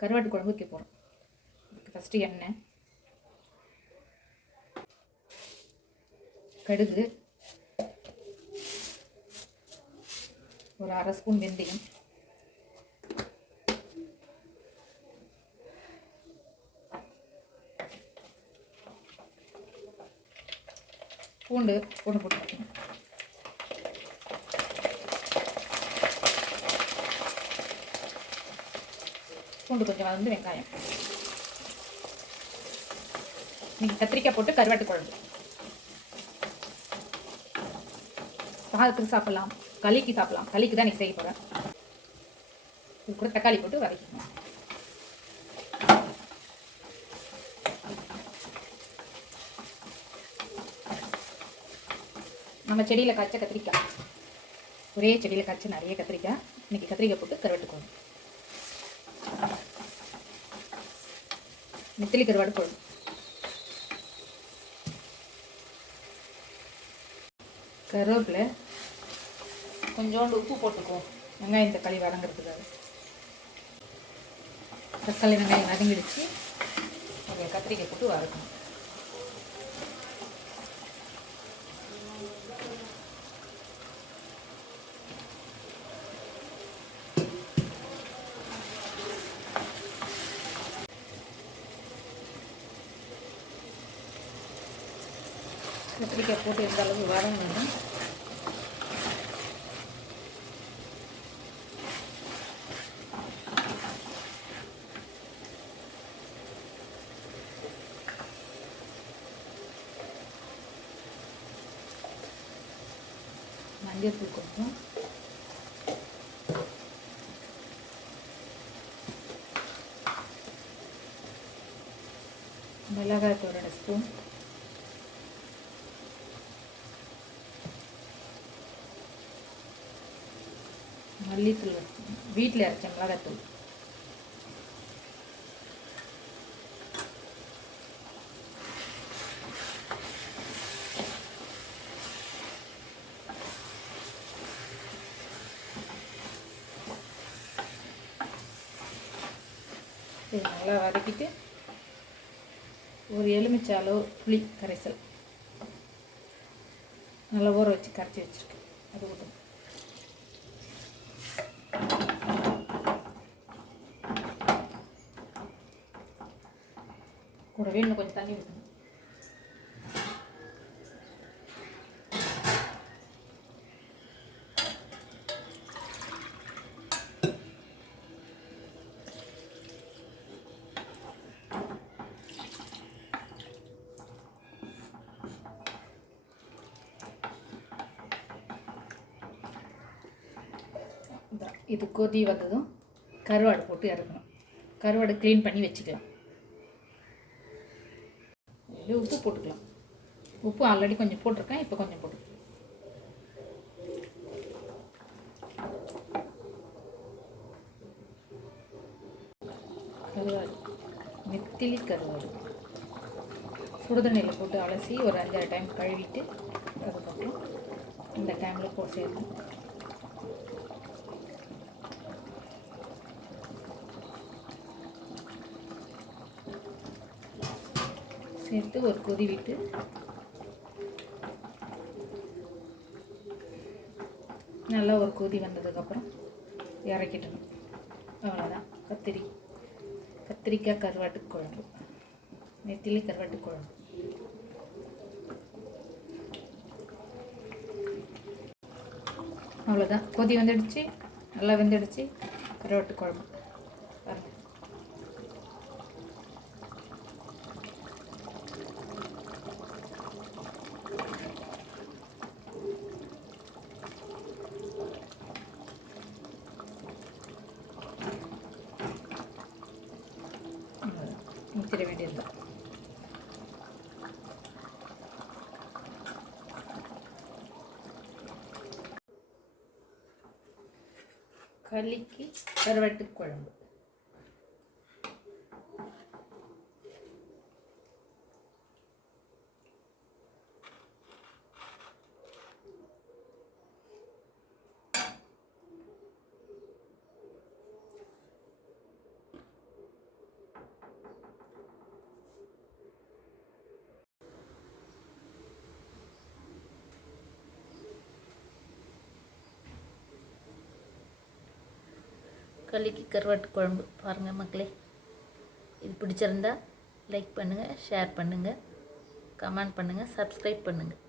கருவாட்டு குழம்பு வைக்க போகிறோம். ஃபஸ்ட்டு எண்ணெய், கடுகு, ஒரு அரை ஸ்பூன் வெந்தயம், பூண்டு போட்டு பூண்டு கொஞ்சம் வளர்ந்து வெங்காயம். இன்னைக்கு கத்திரிக்காய் போட்டு கருவாட்டு குழம்பு. சாதத்துக்கு சாப்பிடலாம், களிக்கு சாப்பிடலாம். களிக்கு தான் இன்னைக்கு செய்ய போகிறேன். இது கூட தக்காளி போட்டு வதக்கணும். நம்ம செடியில் காய்ச்ச கத்திரிக்காய், ஒரே செடியில் காய்ச்ச நிறைய கத்திரிக்காய். இன்னைக்கு கத்திரிக்காய் போட்டு கருவாட்டு குழம்பு, நெத்திலி கருவாடு குழம்பு. கருவேப்பிலை, கொஞ்சோண்டு உப்பு போட்டுக்குவோம் வெங்காயம் தக்காளி வதங்கிறதுக்காக. தக்காளி வெங்காயம் வதங்கிடுச்சு. கத்திரிக்காய் போட்டு வதக்கணும். கத்திரிக்காய் போட்டு எந்த அளவுக்கு வதங்கணும். மஞ்சள் தூள் கொஞ்சம், மிளகாய் தூள் 2 ஸ்பூன், மல்லித்தூள், வீட்டில் அரைச்ச மிளகாய்த்தூள், இது நல்லா வதக்கிட்டு ஒரு எலுமிச்சை அளவு புளி கரைசல் நல்லா ஊற வச்சு கரைச்சி வச்சுருக்கேன், அது ஊற்றணும். கூடவே இன்னும் கொஞ்சம் தண்ணி ஊற்றணும். இது கொதி வந்ததும் கருவாடு போட்டு இறக்கணும். கருவாடு க்ளீன் பண்ணி வச்சுக்கலாம். உப்பு போட்டுக்கலாம். உப்பு ஆல்ரெடி கொஞ்சம் போட்டிருக்கேன், இப்போ கொஞ்சம் போட்டுக்கலாம். கருவாடு, நெத்திலி கருவாடு சுடுதண்ணியில் போட்டு அலசி ஒரு 5-6 டைம் கழுவிட்டு அதுக்கப்புறம் இந்த டைமில் போட்டு சேர்க்கணும். சேர்த்து ஒரு கொதி விட்டு நல்லா ஒரு கொதி வந்ததுக்கப்புறம் இறக்கிட்டணும். அவ்வளோதான். கத்திரிக்காய் கருவாட்டு குழம்பு, நெத்திலி கருவாட்டு குழம்பு. அவ்வளோதான். கொதி வந்துடுச்சு, நல்லா வெந்துடுச்சு கருவாட்டு குழம்பு. ஊற்றிட வேண்டியது. களிக்கு கருவாட்டு குழம்பு. களிக்கு கருவாட்டு குழம்பு பாருங்கள் மக்களே. இது பிடிச்சிருந்தா லைக் பண்ணுங்கள், ஷேர் பண்ணுங்கள், கமெண்ட் பண்ணுங்கள், சப்ஸ்கிரைப் பண்ணுங்கள்.